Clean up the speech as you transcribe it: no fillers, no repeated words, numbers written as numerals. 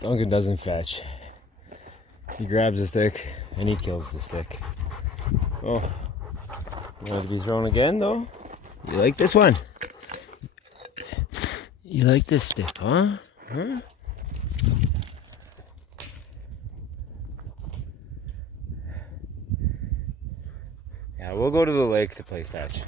Duncan doesn't fetch. He grabs the stick and he kills the stick. Oh, you want to be thrown again though? You like this one? You like this stick, huh? Huh? Yeah, we'll go to the lake to play fetch.